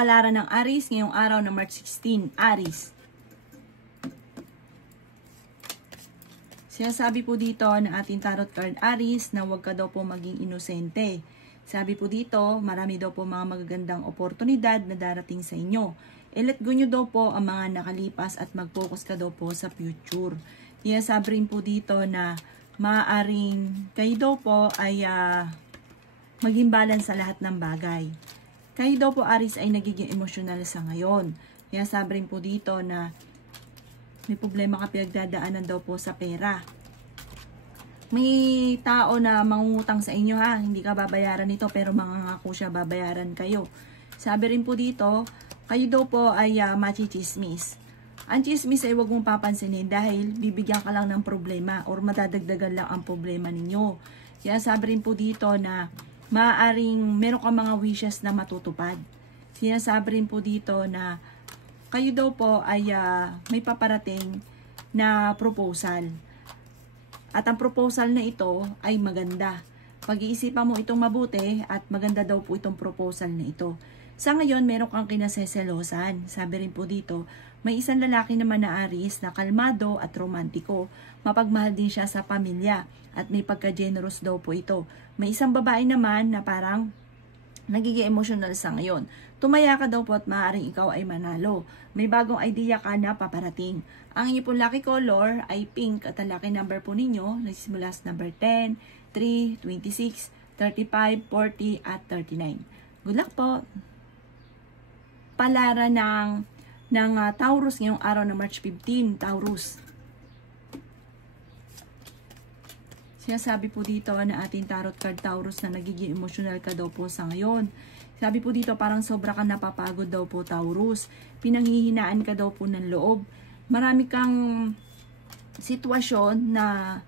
kapalaran ng Aries ngayong araw ng March 16. Aries. Sinasabi po dito ng ating tarot card Aries na huwag ka daw po maging inosente. Sabi po dito, marami daw po mga magagandang oportunidad na darating sa inyo. Let go nyo daw po ang mga nakalipas at mag-focus ka daw po sa future. Sinasabi rin po dito na maaaring kayo daw po ay maging balance sa lahat ng bagay. Kayo daw po Aries ay nagiging emosyonal sa ngayon. Sinasabi rin po dito na may problema ka pinagdadaanan daw po sa pera. May tao na mangungutang sa inyo ha, hindi ka babayaran nito pero mangangako siya babayaran kayo. Sabi rin po dito, kayo daw po ay machichismis. Ang chismis ay huwag mong papansinin dahil bibigyan ka lang ng problema or madadagdagan lang ang problema ninyo. Kaya sabi rin po dito na maaaring meron ka mga wishes na matutupad. Sinasabi rin po dito na kayo daw po ay may paparating na proposal. At ang proposal na ito ay maganda. Pag-iisipan mo itong mabuti at maganda daw po itong proposal na ito. Sa ngayon, meron kang kinaseselosan. Sabi rin po dito, may isang lalaki naman na Aries na kalmado at romantiko. Mapagmahal din siya sa pamilya at may pagka-generous daw po ito. May isang babae naman na parang nagiging emotional sa ngayon. Tumaya ka daw po at maaaring ikaw ay manalo. May bagong idea ka na paparating. Ang inyo pong lucky color ay pink at ang lucky number po ninyo nagsisimula sa number 10, 3, 26, 35, 40 at 39. Good luck po! Palara ng Taurus ngayong araw ng March 15, Taurus. Sinasabi po dito na ating tarot card Taurus na nagiging emotional ka daw po sa ngayon. Sabi po dito parang sobra ka napapagod daw po Taurus. Pinanghihinaan ka daw po ng loob. Marami kang sitwasyon na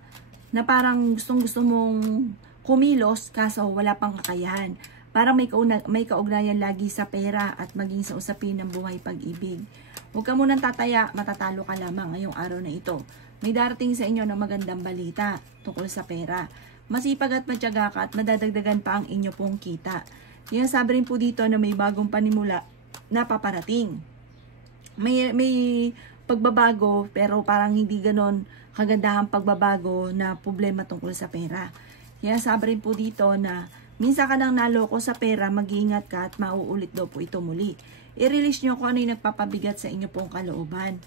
parang gustong-gusto mong kumilos kaso wala pang kakayahan. Parang may kaugnayan lagi sa pera at maging sa usapin ng buhay pag-ibig. Huwag ka munang tataya, matatalo ka lamang ngayong araw na ito. May darating sa inyo na magandang balita tungkol sa pera. Masipag at matyaga ka at madadagdagan pa ang inyo pong kita. Yan sabi rin po dito na may bagong panimula na paparating. May pagbabago pero parang hindi ganon kagandahang pagbabago na problema tungkol sa pera. Yan sabi rin po dito na minsan ka nang naloko sa pera, mag-iingat ka at mauulit daw po ito muli. I-release nyo kung ano yung nagpapabigat sa inyo pong kalooban.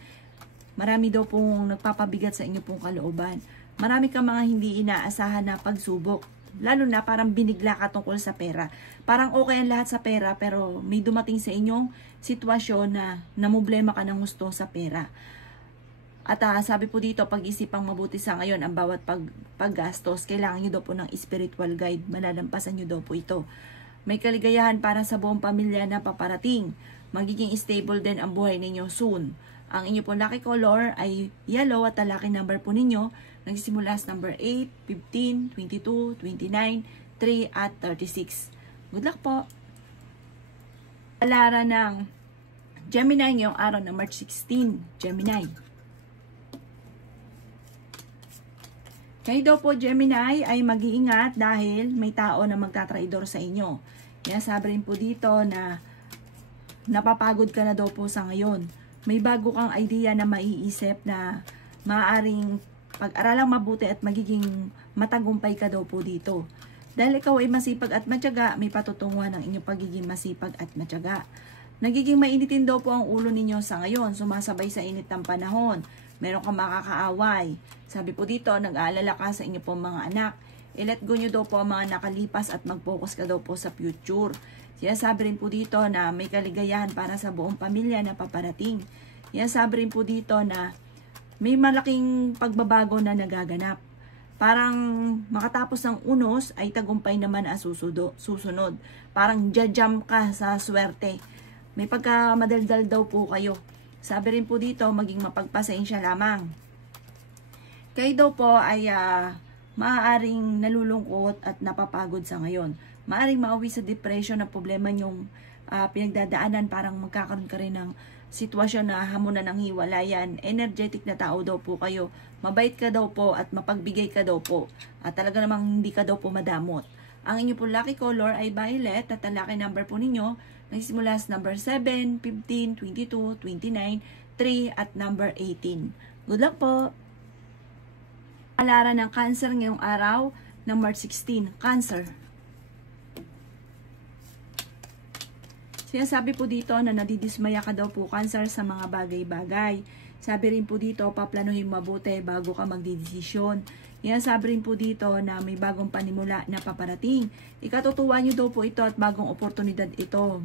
Marami daw pong nagpapabigat sa inyo pong kalooban. Marami kang mga hindi inaasahan na pagsubok. Lalo na parang binigla ka tungkol sa pera. Parang okay ang lahat sa pera pero may dumating sa inyong sitwasyon na namumblema ka ng gusto sa pera. At sabi po dito, pag-isipang mabuti sa ngayon ang bawat paggastos. Kailangan nyo daw po ng spiritual guide. Malalampasan nyo daw po ito. May kaligayahan para sa buong pamilya na paparating. Magiging stable din ang buhay ninyo soon. Ang inyo pong lucky color ay yellow at ang lucky number po ninyo nagsisimula sa number 8, 15, 22, 29, 3 at 36. Good luck po! Palara ng Gemini ngayong araw ng March 16. Gemini. Kayo daw po Gemini ay mag-iingat dahil may tao na magtatraidor sa inyo. Kaya sabi rin po dito na napapagod ka na daw po sa ngayon. May bago kang idea na maiisip na maaaring pag-aralang mabuti at magiging matagumpay ka daw po dito. Dahil ikaw ay masipag at matyaga, may patutunguhan ng inyong pagiging masipag at matyaga. Nagiging mainitin daw po ang ulo ninyo sa ngayon, sumasabay sa init ng panahon. Meron kang makakaaway. Sabi po dito, nag-aalala ka sa inyo pong mga anak. I-let go nyo daw po ang mga nakalipas at mag-focus ka daw po sa future. Sinasabi rin po dito na may kaligayahan para sa buong pamilya na paparating. Sinasabi rin po dito na may malaking pagbabago na nagaganap. Parang makatapos ng unos ay tagumpay naman ang susunod. Parang jajam ka sa swerte. May pagkamadaldal daw po kayo. Sabi rin po dito, maging mapagpasensya lamang. Kayo daw po ay maaaring nalulungkot at napapagod sa ngayon. Maaaring mauwi sa depression na problema nyong pinagdadaanan. Parang magkakaroon ka rin ng sitwasyon na hamunan ng hiwalayan. Energetic na tao daw po kayo. Mabait ka daw po at mapagbigay ka daw po. At talaga namang hindi ka daw po madamot. Ang inyo po lucky color ay violet at ang lucky number po ninyo Nagsimula sa number 7, 15, 22, 29, 3 at number 18. Good luck po! Alaran ng Cancer ngayong araw, number 16, Cancer. Sinasabi po dito na nadidismaya ka daw po, Cancer, sa mga bagay-bagay. Sabi rin po dito, paplanuhin mabuti bago ka magdidesisyon. Sabi rin po dito na may bagong panimula na paparating. Ikatutuwa nyo daw po ito at bagong oportunidad ito.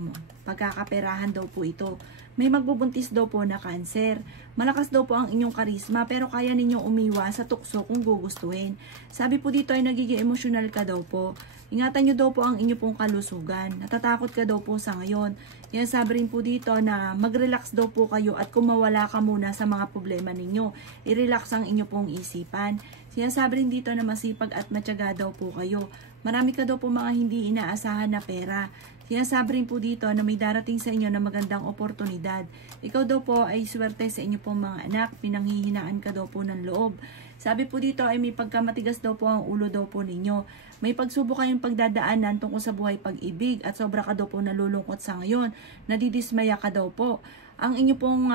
Pagkakaperahan daw po ito. May magbubuntis daw po na Cancer. Malakas daw po ang inyong karisma pero kaya ninyong umiwas sa tukso kung gugustuhin. Sabi po dito ay nagiging emosyonal ka daw po. Ingatan nyo daw po ang inyo pong kalusugan. Natatakot ka daw po sa ngayon. Sabi rin po dito na mag-relax daw po kayo at kumawala ka muna sa mga problema ninyo. I-relax ang inyo pong isipan. Sabi rin dito na masipag at matyaga daw po kayo. Marami ka daw po mga hindi inaasahan na pera. Sabi rin po dito na may darating sa inyo na magandang oportunidad. Ikaw daw po ay swerte sa inyo pong mga anak. Pinanghihinaan ka daw po ng loob. Sabi po dito ay may pagkamatigas daw po ang ulo daw po ninyo. May pagsubok kayong pagdadaanan tungkol sa buhay pag-ibig at sobra ka daw po nalulungkot sa ngayon. Nadidismaya ka daw po. Ang inyo pong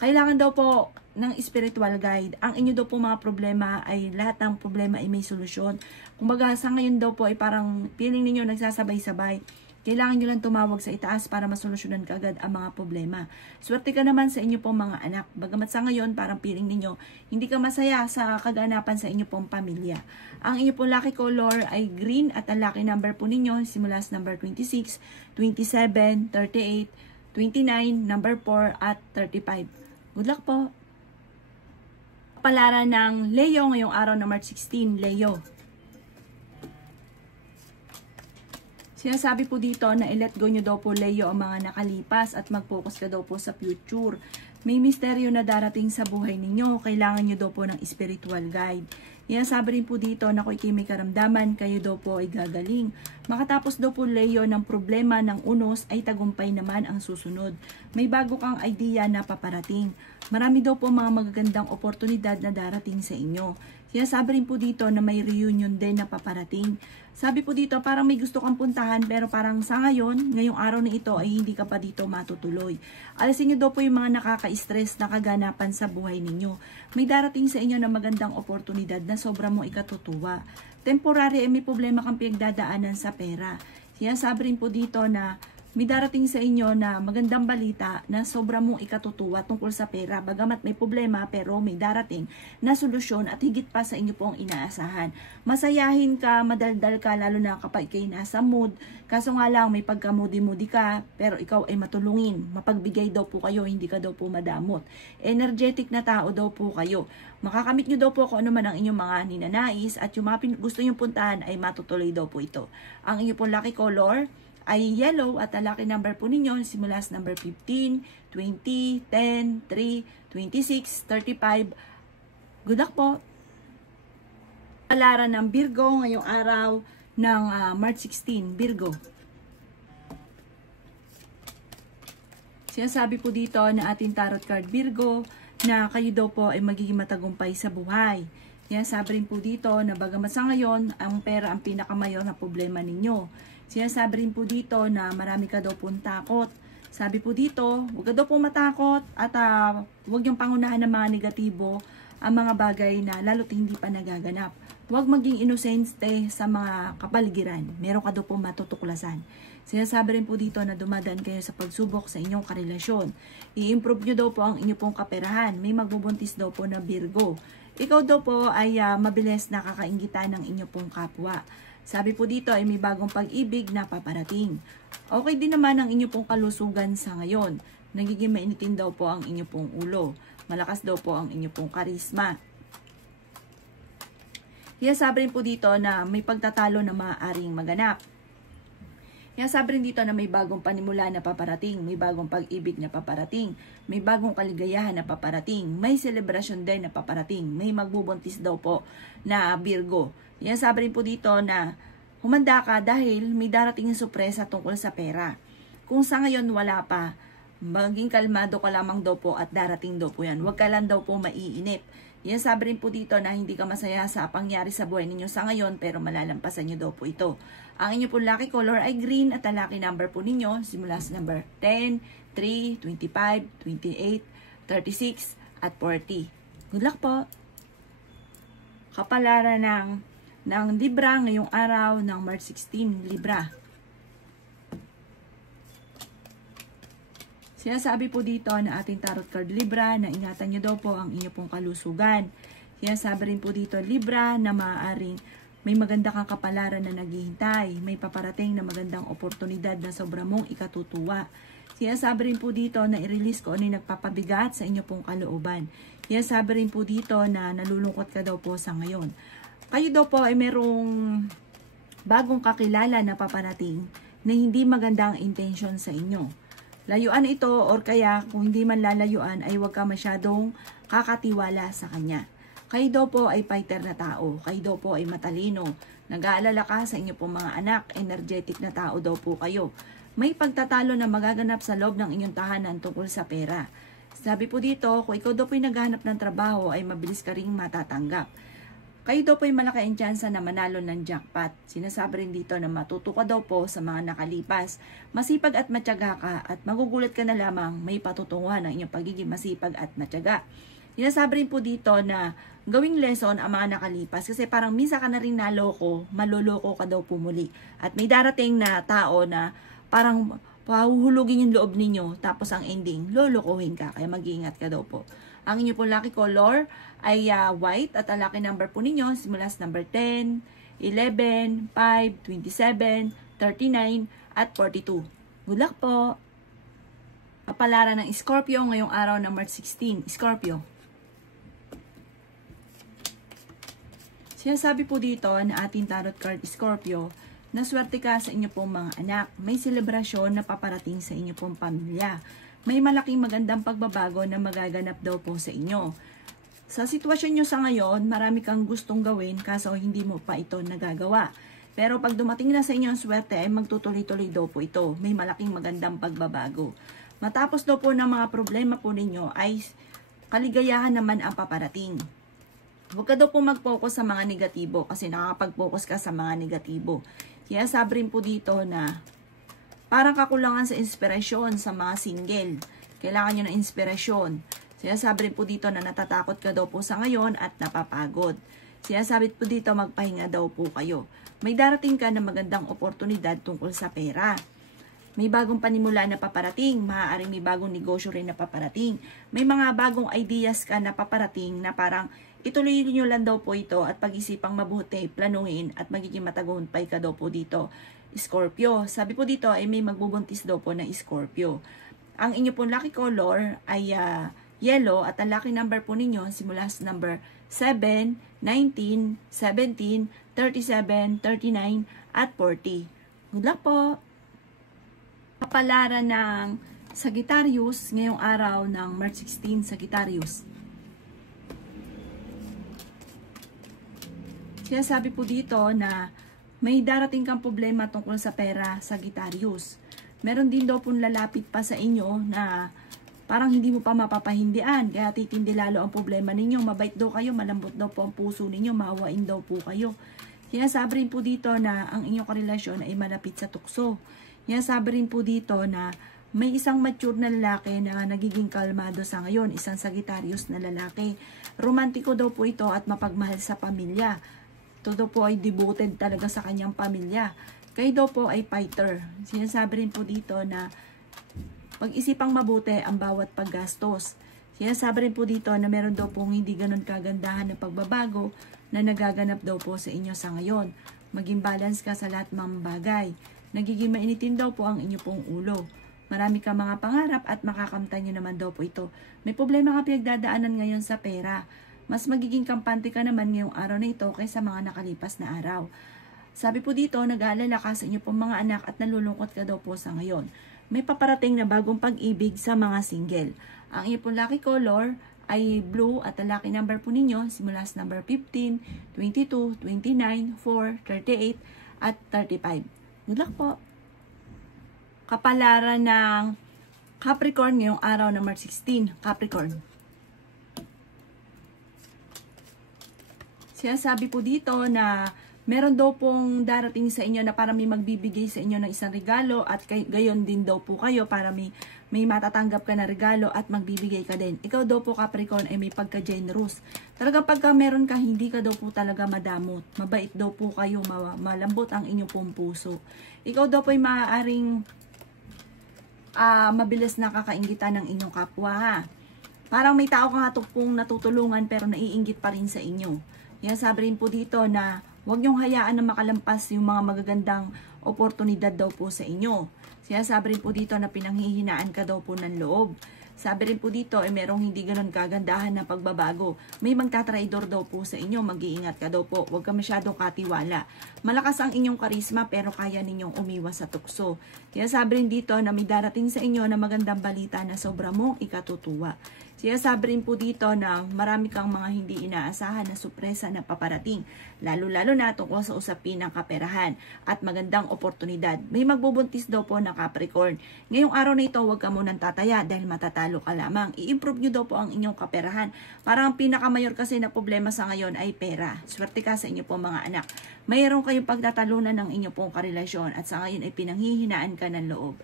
kailangan daw po ng spiritual guide. Ang inyo daw po mga problema ay lahat ng problema ay may solusyon. Kumbaga sa ngayon daw po ay parang feeling ninyo nagsasabay-sabay. Kailangan nyo lang tumawag sa itaas para masolusyonan kaagad ang mga problema. Swerte ka naman sa inyo pong mga anak. Bagamat sa ngayon, parang feeling ninyo, hindi ka masaya sa kaganapan sa inyo pong pamilya. Ang inyo pong lucky color ay green at ang lucky number po ninyo simula sa number 26, 27, 38, 29, number 4 at 35. Good luck po! Palaran ng Leo ngayong araw na March 16, Leo. Sinasabi po dito na i-let go nyo daw po, Leo, ang mga nakalipas at mag-focus ka daw po sa future. May misteryo na darating sa buhay ninyo. Kailangan nyo daw po ng spiritual guide. Sabi rin po dito na kung may karamdaman, kayo daw po ay gagaling. Makatapos daw po, Leo, ng problema ng unos ay tagumpay naman ang susunod. May bago kang idea na paparating. Marami daw po mga magagandang oportunidad na darating sa inyo. Sabi rin po dito na may reunion din na paparating. Sabi po dito parang may gusto kang puntahan pero parang sa ngayong araw na ito ay hindi ka pa dito matutuloy. Alisin nyo daw po yung mga nakaka-stress na kaganapan sa buhay ninyo. May darating sa inyo na magandang oportunidad na sobra mong ikatutuwa. Temporary ay may problema kang pinagdadaanan sa pera. Sabi rin po dito na may darating sa inyo na magandang balita na sobra mong ikatutuwa tungkol sa pera. Bagamat may problema pero may darating na solusyon at higit pa sa inyo pong inaasahan. Masayahin ka, madaldal ka lalo na kapag kayo nasa mood. Kaso nga lang may pagka-moody-moody ka pero ikaw ay matulungin. Mapagbigay daw po kayo, hindi ka daw po madamot. Energetic na tao daw po kayo. Makakamit nyo daw po kung ano man ang inyong mga ninanais at yung mga gusto nyo puntahan ay matutuloy daw po ito. Ang inyong pong lucky color ay yellow at ang lucky number po ninyo simula sa number 15, 20, 10, 3, 26, 35. Good luck po! Palaran ng Virgo ngayong araw ng March 16, Virgo. Sinasabi po dito na ating tarot card Virgo na kayo daw po ay magiging matagumpay sa buhay. Sabi rin po dito na bagamat sa ngayon, ang pera ang pinakamayor na problema ninyo. Sinasabi rin po dito na marami ka daw pong takot. Sabi po dito, huwag ka daw pong matakot at huwag yung pangunahan ng mga negatibo ang mga bagay na lalo't hindi pa nagaganap. Huwag maging inosente sa mga kapaligiran. Meron ka daw pong matutuklasan. Sinasabi rin po dito na dumadaan kayo sa pagsubok sa inyong karelasyon. I-improve nyo daw po ang inyong pong kaperahan. May magbubuntis daw po na Virgo. Ikaw daw po ay mabilis nakakaingitan ng inyong pong kapwa. Sabi po dito ay may bagong pag-ibig na paparating. Okay din naman ang inyong pong kalusugan sa ngayon. Nagiging mainitin daw po ang inyong pong ulo. Malakas daw po ang inyong pong karisma. Sabi rin po dito na may pagtatalo na maaaring maganap. Sabi rin dito na may bagong panimula na paparating, may bagong pag-ibig na paparating, may bagong kaligayahan na paparating, may selebrasyon din na paparating, may magbubuntis daw po na Virgo. Sabi rin po dito na humanda ka dahil may darating na sorpresa tungkol sa pera. Kung sa ngayon wala pa, Maging kalmado ka lamang daw po at darating daw po yan. Huwag ka lang daw po maiinip. Yan, sabi rin po dito na hindi ka masaya sa pangyari sa buhay ninyo sa ngayon, pero malalampasan nyo daw po ito. Ang inyo po lucky color ay green at ang lucky number po ninyo simula sa number 10, 3, 25, 28, 36 at 40. Good luck po! Kapalaran ng Libra ngayong araw ng March 16, Libra. Sinasabi po dito na ating tarot card Libra na ingatan nyo daw po ang inyo pong kalusugan. Sinasabi rin po dito Libra na maaaring may maganda kang kapalaran na naghihintay. May paparating na magandang oportunidad na sobra mong ikatutuwa. Sinasabi rin po dito na i-release ko ano yung nagpapabigat sa inyo pong kalooban. Sinasabi rin po dito na nalulungkot ka daw po sa ngayon. Kayo daw po ay merong bagong kakilala na paparating na hindi maganda ang intention sa inyo. Layuan ito or kaya kung hindi man lalayuan ay huwag ka masyadong kakatiwala sa kanya. Kayo daw po ay fighter na tao. Kayo daw po ay matalino. Nag-aalala ka sa inyo pong mga anak. Energetic na tao daw po kayo. May pagtatalo na magaganap sa loob ng inyong tahanan tungkol sa pera. Sabi po dito, kung ikaw daw po ay naghahanap ng trabaho ay mabilis ka ring matatanggap. Kayo daw po ay malaki ang tsansa na manalo ng jackpot. Sinasabi rin dito na matuto ka daw po sa mga nakalipas. Masipag at matyaga ka at magugulat ka na lamang may patutunguhan ng inyong pagiging masipag at matyaga. Sinasabi rin po dito na gawing lesson ang mga nakalipas kasi parang minsan ka na rin naloko, maloloko ka daw po muli. At may darating na tao na parang pahuhulugin yung loob ninyo tapos ang ending, lolokohin ka. Kaya mag-iingat ka daw po. Ang inyo po lucky color ay white at ang lucky number po ninyo simula sa number 10, 11, 5, 27, 39 at 42. Good luck po! Kapalaran ng Scorpio ngayong araw ng March 16. Scorpio. Sinasabi po dito na ating tarot card Scorpio na swerte ka sa inyo pong mga anak. May selebrasyon na paparating sa inyo pong pamilya. May malaking magandang pagbabago na magaganap daw po sa inyo. Sa sitwasyon nyo sa ngayon, marami kang gustong gawin kaso hindi mo pa ito nagagawa. Pero pag dumating na sa inyo ang swerte ay magtutuloy-tuloy daw po ito. May malaking magandang pagbabago. Matapos daw po ng mga problema po ninyo ay kaligayahan naman ang paparating. Huwag ka daw po mag-focus sa mga negatibo kasi nakakapag-focus ka sa mga negatibo. Kaya sabi rin po dito na parang kakulangan sa inspirasyon sa mga single. Kailangan nyo ng inspirasyon. Sinasabi rin po dito na natatakot ka daw po sa ngayon at napapagod. Sinasabi po dito magpahinga daw po kayo. May darating ka na magandang oportunidad tungkol sa pera. May bagong panimula na paparating. Maaaring may bagong negosyo rin na paparating. May mga bagong ideas ka na paparating na parang ituloy nyo lang daw po ito at pag-isipang mabuti, planuhin at magiging matagumpay ka daw po dito. Scorpio. Sabi po dito ay may magbubuntis daw po na Scorpio. Ang inyo pong lucky color ay yellow at ang lucky number po ninyo simula sa number 7, 19, 17, 37, 39 at 40. Good luck po! Kapalaran ng Sagittarius ngayong araw ng March 16, Sagittarius. Sinasabi po dito na may darating kang problema tungkol sa pera, Sagittarius. Meron din daw pong lalapit pa sa inyo na parang hindi mo pa mapapahindian. Kaya titindi lalo ang problema ninyo. Mabait daw kayo, malambot daw po ang puso ninyo, maawain daw po kayo. Sinasabi rin po dito na ang inyong karelasyon ay malapit sa tukso. Sinasabi rin po dito na may isang mature na lalaki na nagiging kalmado sa ngayon. Isang Sagittarius na lalaki. Romantiko daw po ito at mapagmahal sa pamilya. Todo po ay devoted talaga sa kanyang pamilya. Kayo daw po ay fighter. Sinasabi rin po dito na pag-isipang mabuti ang bawat paggastos. Sinasabi rin po dito na meron daw pong hindi ganun kagandahan na pagbabago na nagaganap daw po sa inyo sa ngayon. Maging balance ka sa lahat ng bagay. Nagiging mainitin daw po ang inyo pong ulo. Marami ka mga pangarap at makakamtan nyo naman daw po ito. May problema ka pinagdadaanan ngayon sa pera. Mas magiging kampante ka naman ngayong araw na ito kaysa mga nakalipas na araw. Sabi po dito, nag-aalala ka sa inyo pong mga anak at nalulungkot ka daw po sa ngayon. May paparating na bagong pag-ibig sa mga single. Ang inyo pong lucky color ay blue at ang lucky number po ninyo simula sa number 15, 22, 29, 4, 38 at 35. Good luck po! Kapalaran ng Capricorn ngayong araw ng March 16. Capricorn. Sinasabi po dito na meron daw pong darating sa inyo na para may magbibigay sa inyo ng isang regalo at gayon din daw po kayo para may matatanggap ka na regalo at magbibigay ka din. Ikaw daw po Capricorn ay may pagka-generous. Talagang pagka meron ka, hindi ka daw po talaga madamot. Mabait daw po kayo, malambot ang inyong pong puso. Ikaw daw po ay maaaring mabilis na kakaingitan ng inyong kapwa ha. Parang may tao ka nga pong natutulungan pero naiinggit pa rin sa inyo. Yan sabi rin po dito na huwag niyong hayaan na makalampas yung mga magagandang oportunidad daw po sa inyo. Sinasabi rin po dito na pinanghihinaan ka daw po ng loob. Sabi rin po dito ay merong hindi ganun kagandahan na pagbabago. May magtatraidor daw po sa inyo, mag-iingat ka daw po. Huwag ka masyadong katiwala. Malakas ang inyong karisma pero kaya ninyong umiwas sa tukso. Sinasabi rin dito na may darating sa inyo na magandang balita na sobra mong ikatutuwa. Sinasabi rin po dito na marami kang mga hindi inaasahan na sorpresa na paparating, lalo-lalo na tungkol sa usapin ng kaperahan at magandang oportunidad. May magbubuntis daw po ng Capricorn. Ngayong araw na ito, huwag ka munang tataya dahil matatalo ka lamang. I-improve nyo daw po ang inyong kaperahan. Parang ang pinakamayor kasi na problema sa ngayon ay pera. Swerte ka sa inyo po mga anak. Mayroon kayong pagtatalunan ng inyong pong karelasyon at sa ngayon ay pinanghihinaan ka ng loob.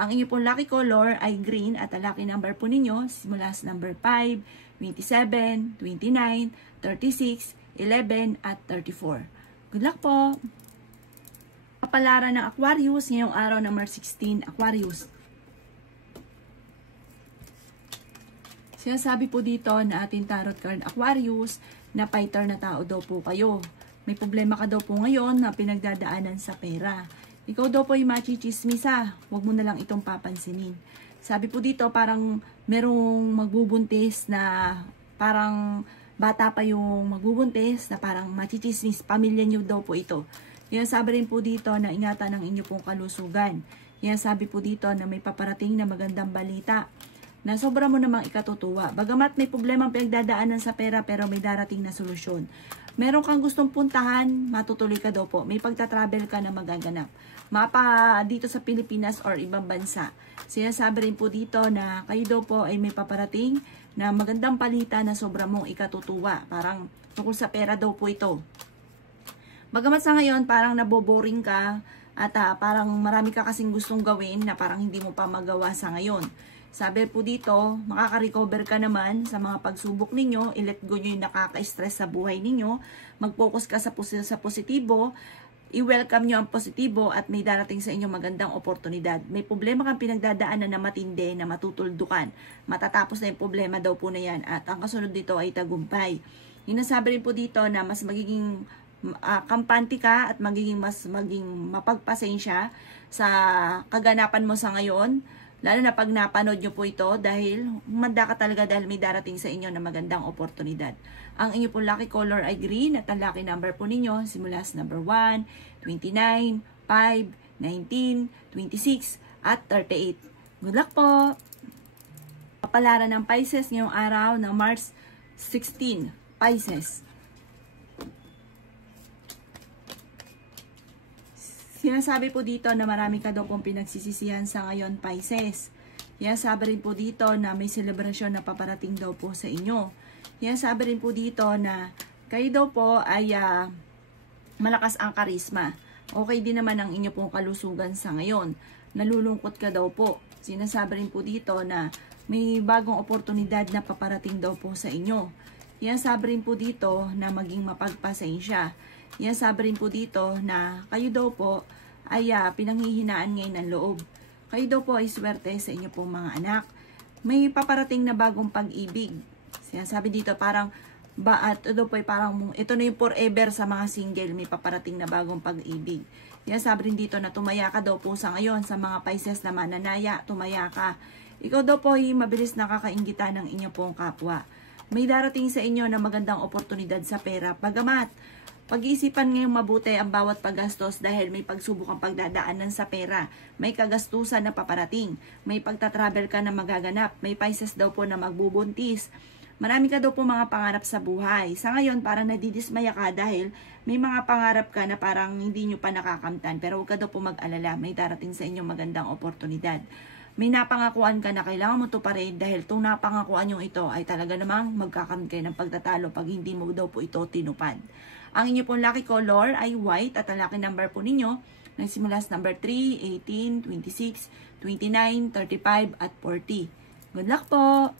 Ang inyo pong lucky color ay green at ang lucky number po ninyo simula sa number 5, 27, 29, 36, 11 at 34. Good luck po! Kapalaran ng Aquarius ngayong araw ng March 16, Aquarius. Sinasabi po dito na ating tarot card Aquarius na fighter na tao daw po kayo. May problema ka daw po ngayon na pinagdadaanan sa pera. Ikaw daw po ay machichismisa. Huwag mo na lang itong papansinin. Sabi po dito parang merong magbubuntis na parang bata pa yung magbubuntis na parang machichismis. Pamilya niyo daw po ito. Yan sabi rin po dito na ingatan ang inyo pong kalusugan. Yan sabi po dito na may paparating na magandang balita na sobra mo namang ikatutuwa. Bagamat may problemang pinagdadaanan sa pera pero may darating na solusyon. Meron kang gustong puntahan, matutuloy ka daw po. May pagta-travel ka na magaganap. Mapa dito sa Pilipinas or ibang bansa. Sinasabi rin po dito na kayo daw po ay may paparating na magandang balita na sobra mong ikatutuwa. Parang tungkol sa pera daw po ito. Bagamat sa ngayon parang naboboring ka at parang marami ka kasing gustong gawin na parang hindi mo pa magawa sa ngayon. Sabi po dito, makaka-recover ka naman sa mga pagsubok ninyo, i-let go nyo yung nakaka-stress sa buhay ninyo, mag-focus ka sa positibo, i-welcome nyo ang positibo at may darating sa inyo magandang oportunidad. May problema kang pinagdadaanan na matindi, na matutuldukan. Matatapos na yung problema daw po na yan at ang kasunod dito ay tagumpay. Inasabi rin po dito na mas magiging kampante ka at magiging mapagpasensya sa kaganapan mo sa ngayon. Lalo na pag napanood nyo po ito dahil humanda ka talaga dahil may darating sa inyo na magandang oportunidad. Ang inyo pong lucky color ay green at ang lucky number po ninyo simula sa number 1, 29, 5, 19, 26 at 38. Good luck po! Kapalaran ng Pisces ngayong araw ng March 16, Pisces. Sinasabi po dito na marami ka daw pong pinagsisisihan sa ngayon, Pisces. Sabi rin po dito na may selebrasyon na paparating daw po sa inyo. Sabi rin po dito na kayo daw po ay malakas ang karisma. Okay din naman ang inyo pong kalusugan sa ngayon. Nalulungkot ka daw po. Sinasabi rin po dito na may bagong oportunidad na paparating daw po sa inyo. Sabi rin po dito na maging mapagpasensya. Sabi rin po dito na kayo daw po ay pinanghihinaan ngayon ng loob. Kayo daw po ay swerte sa inyo pong mga anak. May paparating na bagong pag-ibig. Sabi dito parang ito po ay parang ito na yung forever sa mga single. May paparating na bagong pag-ibig. Sabi rin dito na tumaya ka daw po sa ngayon sa mga Pisces na mananaya. Tumaya ka. Ikaw daw po ay mabilis nakakainggitan ng inyo pong kapwa. May darating sa inyo na magandang oportunidad sa pera. Bagamat pag-iisipan ngayong mabuti ang bawat paggastos dahil may pagsubok ang pagdadaanan sa pera. May kagastusan na paparating. May pagtatravel ka na magaganap. May Pisces daw po na magbubuntis. Marami ka daw po mga pangarap sa buhay. Sa ngayon, parang nadidismaya ka dahil may mga pangarap ka na parang hindi nyo pa nakakamtan. Pero huwag ka daw po mag-alala. May darating sa inyo magandang oportunidad. may napangakuan ka na kailangan mo tuparin dahil itong napangakuan yung ito ay talaga namang magkakaroon kayo ng pagtatalo pag hindi mo daw po ito tinupad. Ang inyo pong lucky color ay white at ang lucky number po ninyo nagsimula sa number 3, 18, 26, 29, 35 at 40. Good luck po!